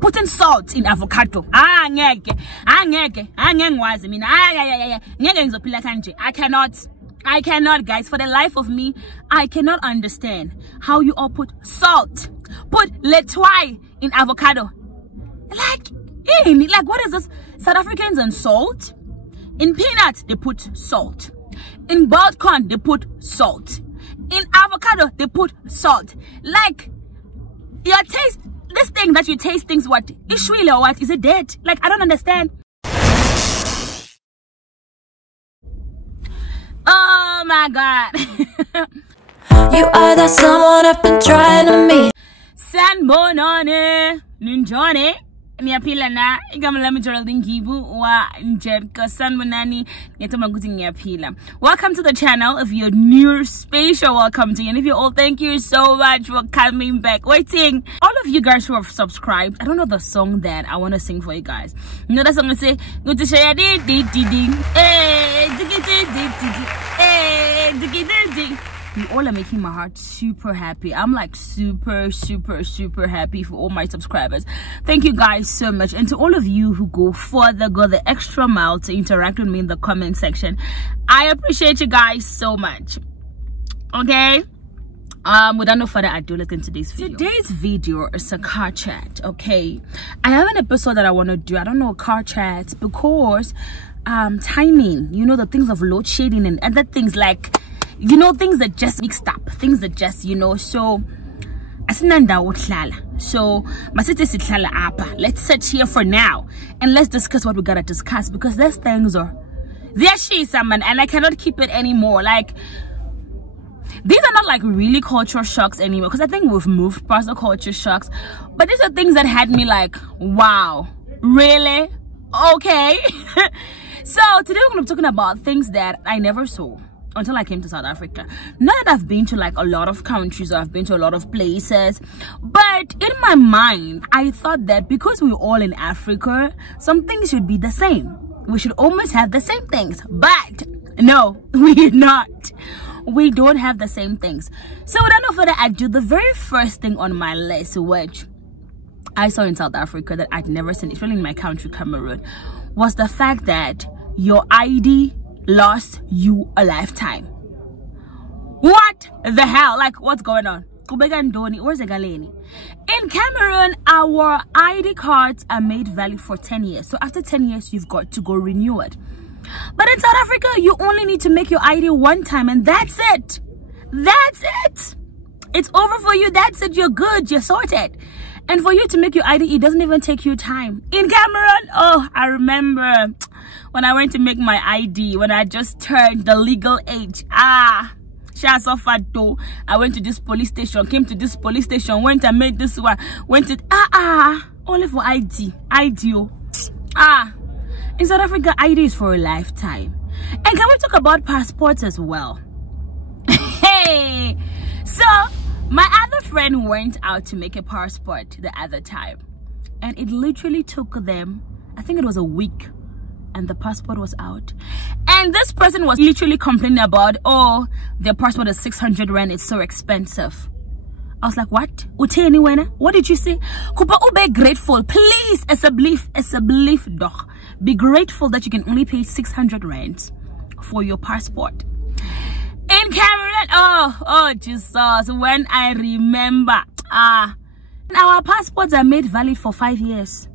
putting salt in avocado. I cannot, guys, for the life of me, I cannot understand how you all put salt, put letoy in avocado. Like what is this? South Africans and salt. In peanuts, they put salt. In boiled corn, they put salt. In avocado, they put salt. Like, your taste, this thing that you taste things, what? Is really or what? Is it dead? Like, I don't understand. Oh my God. You are the someone I've been trying to meet. San Bonone, Ninjone. Nyapila na igamla Geraldine Gibu wa Njerka San Bonani Nyatamaguti Nyapila. Welcome to the channel. If you're new, special welcome to you. And if you're old, thank you so much for coming back. Waiting. All of you guys who have subscribed, I don't know the song that I want to sing for you guys. You know that song I say, go to share di di di di. Hey, di di di di di. Hey, di di di. You all are making my heart super happy. I'm like super happy for all my subscribers. Thank you guys so much. And to all of you who go further, go the extra mile to interact with me in the comment section, I appreciate you guys so much. Okay, without no further ado, let's get into today's video. Today's video is a car chat. Okay, I have an episode that I want to do. I don't know, car chats, because timing, you know, the things of load shedding and other things, like, you know, things that just mixed up, things that just, you know. So let's sit here for now and let's discuss what we gotta discuss, because these things are there, she's someone, and I cannot keep it anymore. Like, these are not like really culture shocks anymore, because I think we've moved past the culture shocks, but these are things that had me like, wow, really? Okay. So today we're gonna be talking about things that I never saw until I came to South Africa. Not that I've been to like a lot of countries or I've been to a lot of places, but in my mind, I thought that because we're all in Africa, some things should be the same. We should almost have the same things, but no, we're not. We don't have the same things. So without no further ado, the very first thing on my list, which I saw in South Africa that I'd never seen, especially in my country, Cameroon, was the fact that your ID lost you a lifetime. What the hell? Like, what's going on? Where's the galeni? In Cameroon, our ID cards are made valid for 10 years. So after 10 years, you've got to go renew it. But in South Africa, you only need to make your ID one time and that's it. That's it. It's over for you. That's it. You're good. You're sorted. And for you to make your ID, it doesn't even take you time. In Cameroon, oh, I remember when I went to make my ID, when I just turned the legal age. I went to this police station, came to this police station, went and made this one, went to, only for ID. In South Africa, ID is for a lifetime. And can we talk about passports as well? Hey, so my other friend went out to make a passport the other time, and it literally took them, I think it was a week, and the passport was out. And this person was literally complaining about, oh, their passport is 600 rand, it's so expensive. I was like, what? What did you say? Kupa ube grateful, please. It's a belief, dog. Be grateful that you can only pay 600 rand for your passport. In Cameroon, oh Jesus, when I remember, our passports are made valid for 5 years.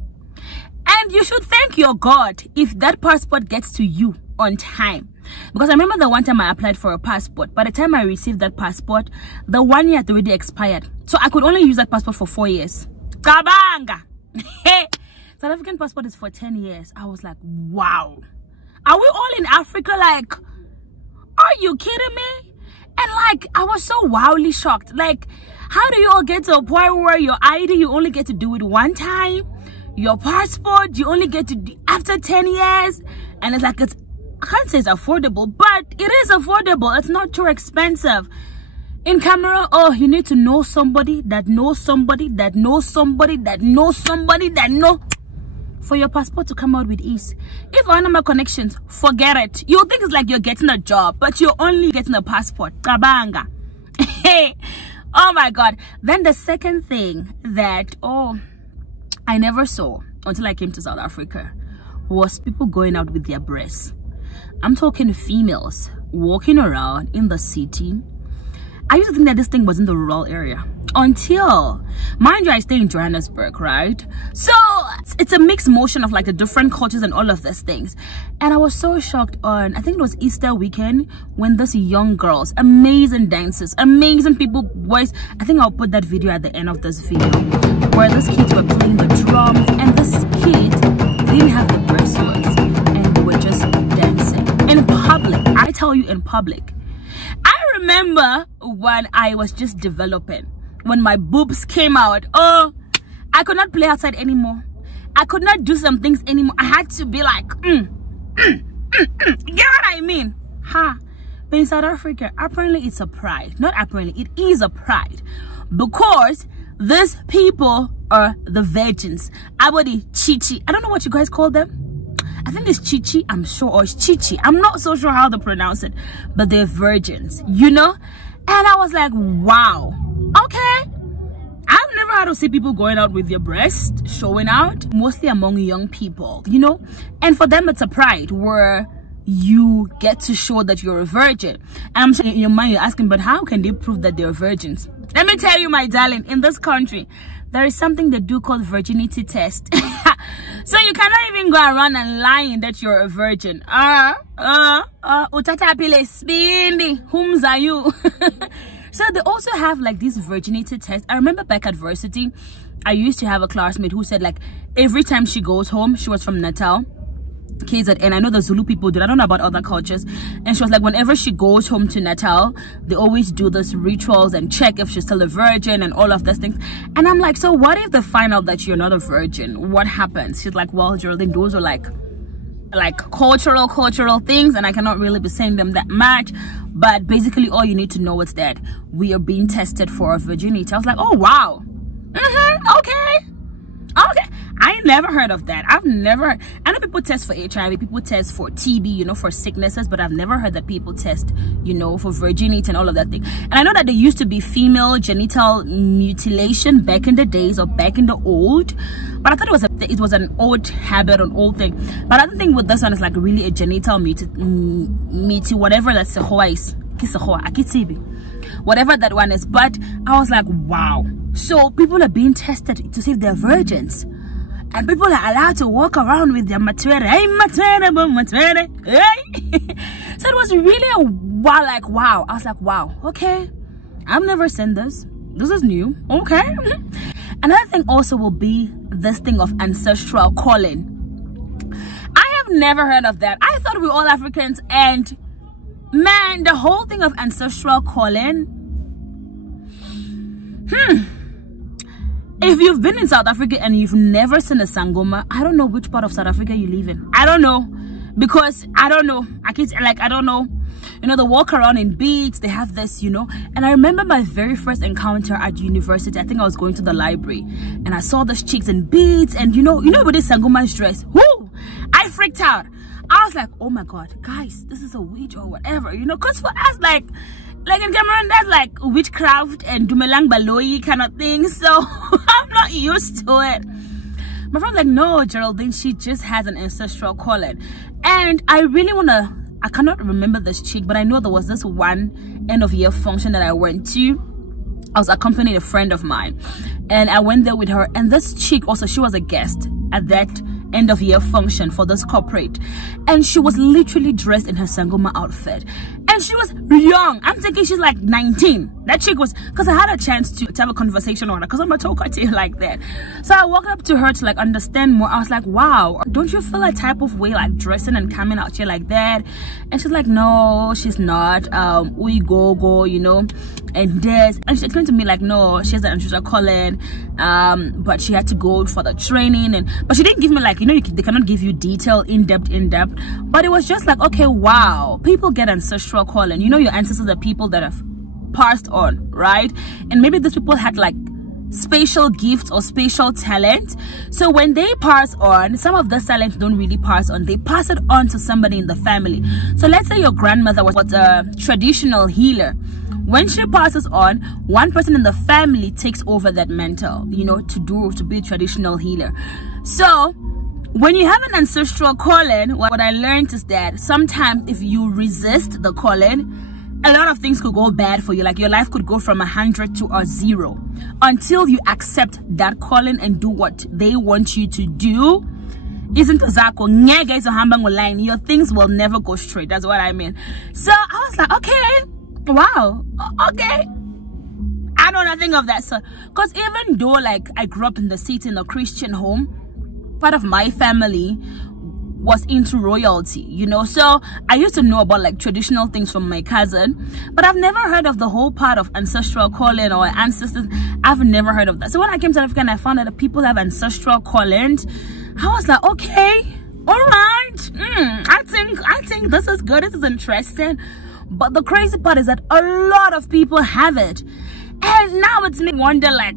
And you should thank your God if that passport gets to you on time. Because I remember the one time I applied for a passport. By the time I received that passport, the 1 year had already expired. So I could only use that passport for 4 years. Kabanga! South African passport is for 10 years. I was like, wow. Are we all in Africa? Like, are you kidding me? And like, I was so wildly shocked. Like, how do you all get to a point where your ID, you only get to do it one time? Your passport, you only get to do after 10 years? And it's like, I can't say it's affordable, but it is affordable. It's not too expensive. In Cameroon, oh, you need to know somebody that knows somebody that knows somebody that knows somebody that knows, for your passport to come out with ease. If I have connections, forget it. You think it's like you're getting a job, but you're only getting a passport. Kabanga. Hey, oh my God. Then the second thing that, I never saw until I came to South Africa was people going out with their breasts. I'm talking females walking around in the city. I used to think that this thing was in the rural area until, mind you, I stay in Johannesburg, right? So it's a mixed motion of like the different cultures and all of these things. And I was so shocked on, I think it was Easter weekend, when these young girls, amazing dancers, amazing people, voice. I think I'll put that video at the end of this video, where these kids were playing the drums, and this kid didn't have the breastworks, and they were just dancing in public. I tell you, in public. I remember when I was just developing, when my boobs came out, oh, I could not play outside anymore. I could not do some things anymore. I had to be like, you get what I mean? But in South Africa, apparently it's a pride. Not apparently, it is a pride. Because these people are the virgins. Abodi Chichi. I don't know what you guys call them. I think it's Chichi, I'm sure, or it's Chichi. I'm not so sure how to pronounce it, but they're virgins, you know? And I was like, wow, okay. I've never had to see people going out with their breasts showing out, mostly among young people, you know? And for them, it's a pride where you get to show that you're a virgin. And I'm sure in your mind, you're asking, but how can they prove that they're virgins? Let me tell you, my darling, in this country, there is something they do called virginity test. So you cannot even go around and lying that you're a virgin. Utata pile spindi, whom's are you? So they also have like this virginity test. I remember back at varsity, I used to have a classmate who said like every time she goes home, she was from Natal, KZN. I know the Zulu people do. I don't know about other cultures. And she was like, whenever she goes home to Natal, they always do this rituals and check if she's still a virgin and all of those things. And I'm like, so what if they find out that you're not a virgin? What happens? She's like, well, Geraldine, those are like cultural things, and I cannot really be saying them that much. But basically, all you need to know is that we are being tested for our virginity. I was like, oh wow, okay. I never heard of that. I've never heard. I know people test for HIV, people test for TB, you know, for sicknesses, but I've never heard that people test, you know, for virginity and all of that thing. And I know that there used to be female genital mutilation back in the days, or back in the old, but I thought it was an old habit, an old thing. But I don't think with this one, it's like really a genital whatever that's a whatever that one is. But I was like, wow. So people are being tested to see if they're virgins. And people are allowed to walk around with their matwere. Hey, matwere. Hey. So it was really a wow, like wow. I was like, wow, okay. I've never seen this. This is new. Okay. Another thing also will be this thing of ancestral calling. I have never heard of that. I thought we were all Africans, and man, the whole thing of ancestral calling. If you've been in South Africa and you've never seen a sangoma, I don't know which part of South Africa you live in. I don't know, because I don't know. I don't know. You know, they walk around in beads. They have this, you know. And I remember my very first encounter at university. I think I was going to the library, and I saw these chicks in beads, and you know with this sangoma's dress. Whoo! I freaked out. I was like, oh my god, guys, this is a witch or whatever, you know, because for us, like in Cameroon, that's like witchcraft and dumelang baloi kind of thing. So I'm not used to it. My friend's like, no, Geraldine, she just has an ancestral calling. And I really I cannot remember this chick, but I know there was this one end of year function that I went to. I was accompanying a friend of mine, and I went there with her, and this chick also, she was a guest at that end of year function for this corporate, and she was literally dressed in her sangoma outfit, and she was young. I'm thinking she's like 19. That chick was, because I had a chance to have a conversation on her, because I'm a talkative like that. So I walked up to her to like understand more. I was like, wow, don't you feel a type of way like dressing and coming out here like that? And she's like, no, she's not. We go, you know, and this, and she explained to me like, no, she has an ancestral calling, but she had to go for the training, but she didn't give me like, you know, they cannot give you detail, in-depth, but it was just like, okay, wow, people get ancestral calling. You know, your ancestors are people that have passed on, right? And maybe these people had like spatial gifts or spatial talent, so when they pass on, some of the talents don't really pass on, they pass it on to somebody in the family. So let's say your grandmother was a traditional healer. when she passes on, one person in the family takes over that mantle, you know, to be a traditional healer. So when you have an ancestral calling, what I learned is that sometimes if you resist the calling, a lot of things could go bad for you. Like your life could go from 100 to a 0 until you accept that calling and do what they want you to do. Isn't line? Your things will never go straight. That's what I mean. So I was like, okay, wow, okay. I know nothing of that. So, because even though like I grew up in the city in a Christian home, part of my family was into royalty, you know, so I used to know about like traditional things from my cousin, but I've never heard of the whole part of ancestral calling or ancestors. I've never heard of that. So when I came to Africa and I found out that people have ancestral callings, I was like, okay, all right, I think this is good, this is interesting. But the crazy part is that a lot of people have it, and now it's me wonder like,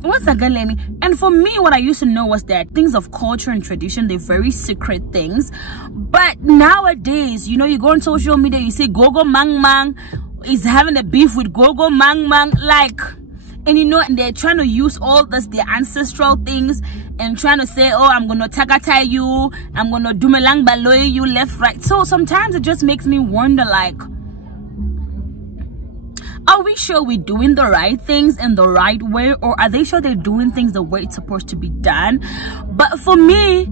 what's that gonna let me? And for me, what I used to know was that things of culture and tradition, they're very secret things. But nowadays, you know, you go on social media, you say Gogo Mang Mang is having a beef with Gogo Mang Mang, like, and you know, and they're trying to use all this, their ancestral things, and trying to say, oh, I'm gonna tagatai you, I'm gonna dumelang baloy you left, right. So sometimes it just makes me wonder, like, are we sure we're doing the right things in the right way, or are they sure they're doing things the way it's supposed to be done? But for me,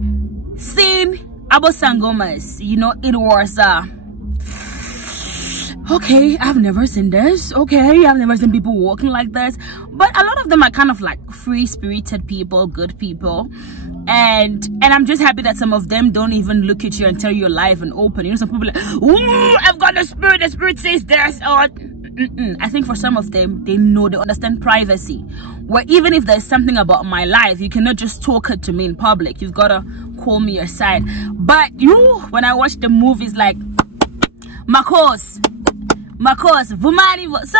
seeing Abo Sangomas, you know, it was okay, I've never seen this. Okay, I've never seen people walking like this. But a lot of them are kind of like free-spirited people, good people. And I'm just happy that some of them don't even look at you and tell you live and open. You know, some people are like, ooh, I've got the spirit says this, or I think for some of them, they know, they understand privacy, where even if there's something about my life, you cannot just talk it to me in public. You've got to call me aside. But when I watch the movies like Makos, Vumani, so,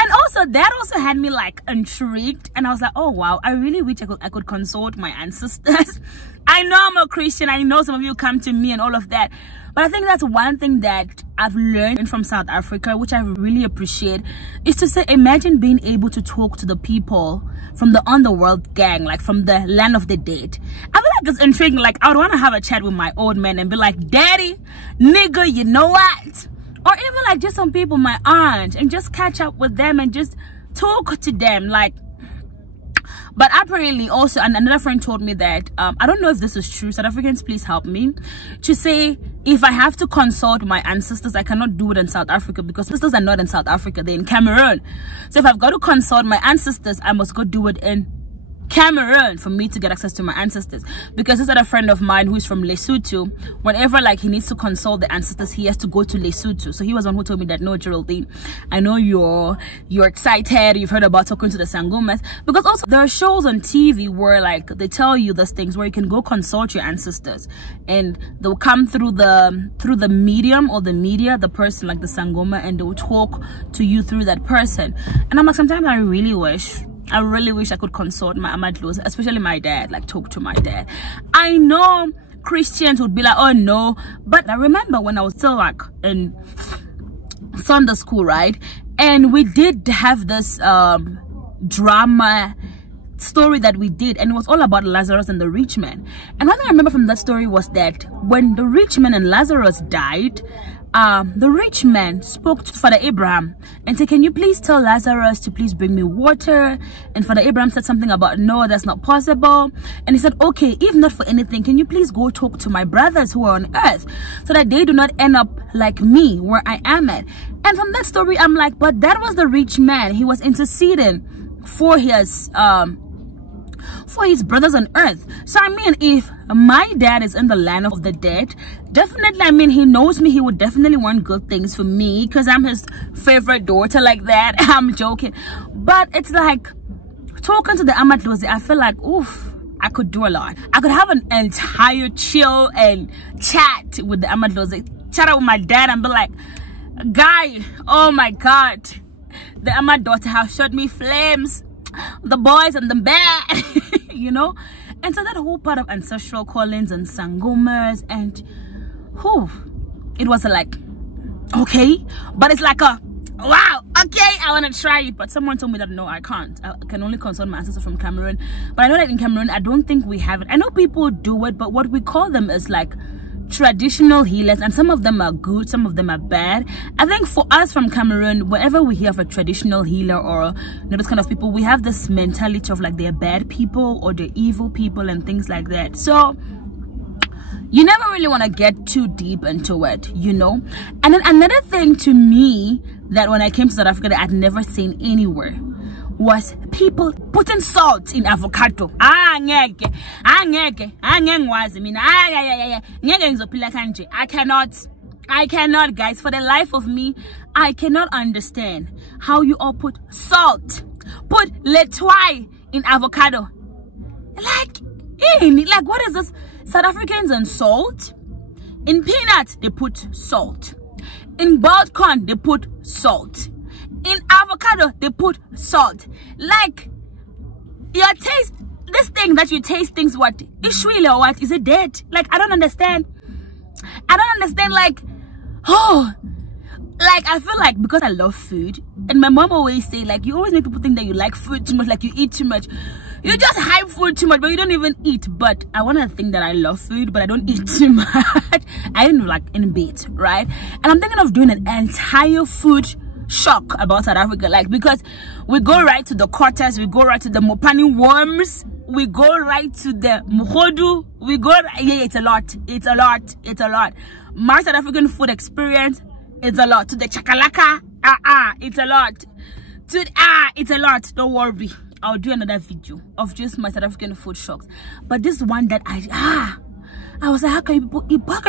and also that also had me like intrigued, and I was like, oh wow, I really wish I could consult my ancestors. I know I'm a Christian, I know some of you come to me and all of that, but I think that's one thing that I've learned from South Africa, which I really appreciate, is to say, imagine being able to talk to the people from the underworld gang, like from the land of the dead. I feel like it's intriguing. Like, I would want to have a chat with my old man and be like, daddy, nigga, you know what? Or even like just some people, my aunt, and just catch up with them and just talk to them, like. But apparently also, and another friend told me that, I don't know if this is true, South Africans, please help me, to say, if I have to consult my ancestors, I cannot do it in South Africa, because ancestors are not in South Africa, they're in Cameroon. So if I've got to consult my ancestors, I must go do it in Cameroon for me to get access to my ancestors. Because this other friend of mine who's from Lesotho, whenever like he needs to consult the ancestors, he has to go to Lesotho. So he was one who told me that, no, Geraldine, I know you're excited, you've heard about talking to the Sangomas, because also there are shows on TV where like they tell you those things where you can go consult your ancestors, and they'll come through the medium or the media, the person like the Sangoma, and they'll talk to you through that person. And I'm like, sometimes I really wish I could consult my Amadlos, especially my dad, like talk to my dad. I know Christians would be like, oh no, but I remember when I was still like in Sunday school, right? And we did have this drama story that we did, and it was all about Lazarus and the rich man. And one thing I remember from that story was that when the rich man and Lazarus died, the rich man spoke to Father Abraham and said, can you please tell Lazarus to please bring me water? And Father Abraham said something about, no, that's not possible. And he said, okay, if not for anything, can you please go talk to my brothers who are on earth, so that they do not end up like me where I am at. And from that story, I'm like, but that was the rich man. He was interceding for his brothers on earth. So I mean, if my dad is in the land of the dead, definitely, I mean, he knows me, he would definitely want good things for me, because I'm his favorite daughter, like that. I'm joking, but it's like talking to the Amadlozi, I feel like, oof, I could do a lot. I could have an entire chill and chat with the Amadlozi, chat out with my dad and be like, guy, oh my god, the Amad daughter have showed me flames, the boys and the bear. You know. And so that whole part of ancestral callings and sangomas, and it was like, okay, but it's like a wow, Okay, I want to try it, but someone told me that no, I can't. I can only consult my ancestors from Cameroon. But I know that in Cameroon, I don't think we have it. I know people do it, but what we call them is like traditional healers, and some of them are good, some of them are bad. I think for us from Cameroon, whenever we hear of a traditional healer or those kind of people, we have this mentality of like they're bad people or they're evil people and things like that. So you never really want to get too deep into it, you know. And then another thing to me that when I came to South Africa that I'd never seen anywhere was people putting salt in avocado. I cannot, guys, for the life of me, I cannot understand how you all put salt, put letoy in avocado. Like what is this? South Africans and salt. In peanuts, they put salt. In boiled corn, they put salt. In avocado, they put salt. Like, your taste, this thing that you taste things, what? Is really or what? Is it dead? Like, I don't understand. Like, oh, like, I feel like because I love food, and my mom always say, like, you always make people think that you like food too much, like you eat too much. You just hype food too much, but you don't even eat. But I want to think that I love food, but I don't eat too much. I don't like in bit, right? And I'm thinking of doing an entire food shock about South Africa, like, because we go right to the quarters, we go right to the Mopani worms, we go right to the Muhodu, we go, yeah, it's a lot. My South African food experience is a lot. To the Chakalaka, it's a lot. It's a lot. Don't worry, I'll do another video of just my South African food shocks. But this one that I was like, how can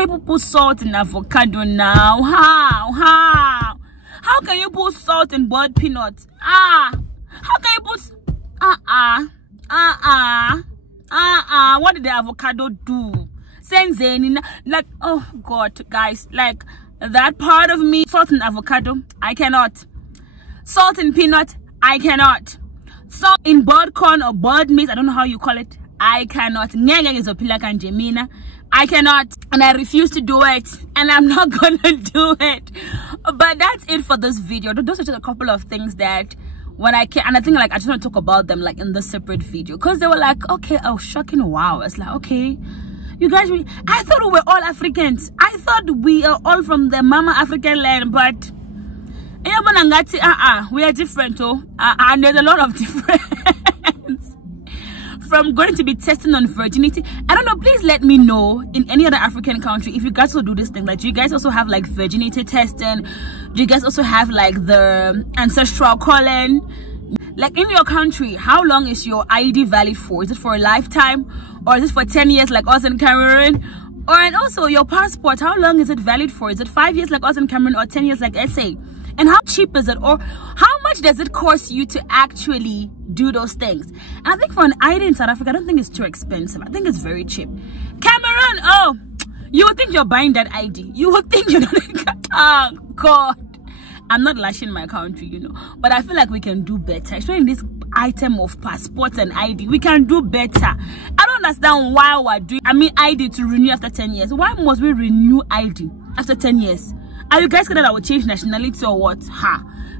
you put salt in avocado now? How can you put salt in boiled peanuts? How can you put what did the avocado do? Like, oh God, guys, like that part of me, salt in avocado, I cannot. Salt in peanut, I cannot. Salt in boiled corn or boiled meat, I don't know how you call it, I cannot. I cannot, and I refuse to do it, and I'm not gonna do it. But that's it for this video. Those are just a couple of things that when I can, and I think like I just want to talk about them like in this separate video, because they were like, okay, oh, shocking, wow. It's like, okay, you guys, I thought we were all Africans. I thought we are all from the mama African land, but we are different, and there's a lot of difference. From going to be testing on virginity, I don't know, please let me know in any other African country if you guys also do this thing. Like, do you guys also have like virginity testing? Do you guys also have like the ancestral calling? Like, in your country, how long is your ID valid for? Is it for a lifetime, or is it for 10 years like us in Cameroon? And also your passport, how long is it valid for? Is it 5 years like us in Cameroon, or 10 years like SA? And how cheap is it, or how much does it cost you to actually do those things? And I think for an ID in South Africa, I don't think it's too expensive. I think it's very cheap. Cameroon, oh, you would think you're buying that ID. You would think you're not. Oh God, I'm not lashing my country, you know, but I feel like we can do better, especially in this item of passports and ID. We can do better. I don't understand why we're doing, ID to renew after 10 years. Why must we renew ID after 10 years? Are you guys scared that I will change nationality or what?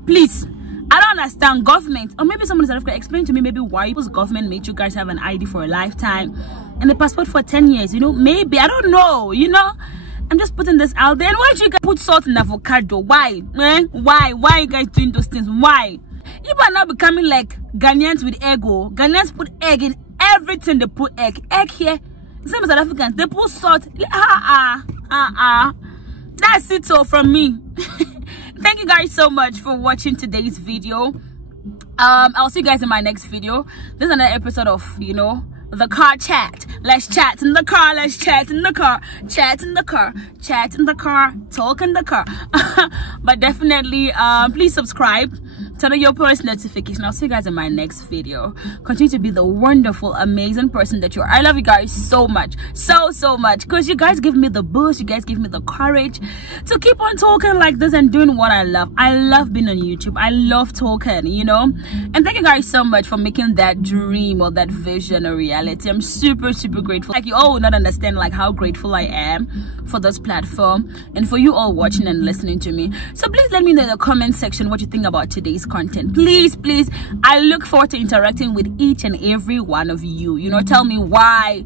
Please, I don't understand. Government, or maybe someone in South Africa, explain to me maybe why people's government made you guys have an ID for a lifetime and a passport for 10 years, you know? Maybe, I don't know, you know? I'm just putting this out there. And why do you guys put salt in avocado? Why? Why are you guys doing those things? Why? You are now becoming like Ghanaians with ego. Ghanaians put egg in everything. They put egg here. Same as South Africans, they put salt. That's it all from me. Thank you guys so much for watching today's video. I'll see you guys in my next video. This is another episode of, you know, the car chat. Let's chat in the car, let's chat in the car, chat in the car, chat in the car, talk in the car. But definitely please subscribe, turn on your post notification. I'll see you guys in my next video. Continue to be the wonderful, amazing person that you are. I love you guys so much, so much, because you guys give me the boost, you guys give me the courage to keep on talking like this and doing what I love. I love being on YouTube. I love talking, you know. And thank you guys so much for making that dream or that vision a reality. I'm super grateful. Like, you all will not understand like how grateful I am for this platform and for you all watching and listening to me. So please let me know in the comment section what you think about today's content. Please, I look forward to interacting with each and every one of you. You know, tell me why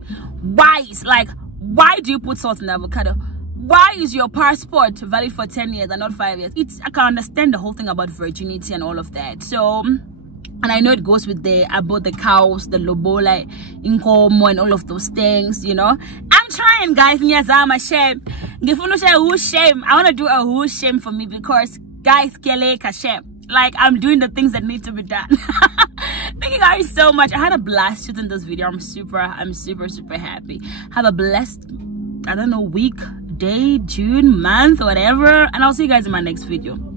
is like, why do you put salt in avocado? Why is your passport valid for 10 years and not 5 years? I can understand the whole thing about virginity and all of that. So, and I know it goes with about the cows, the lobola, inkomo, and all of those things, you know. I'm trying, guys. Yes, I'm ashamed. Shame. I want to do a who shame for me because, guys, like, I'm doing the things that need to be done. Thank you guys so much. I had a blast shooting this video. I'm super happy. Have a blessed, I don't know, week, day, June, month, whatever, and I'll see you guys in my next video.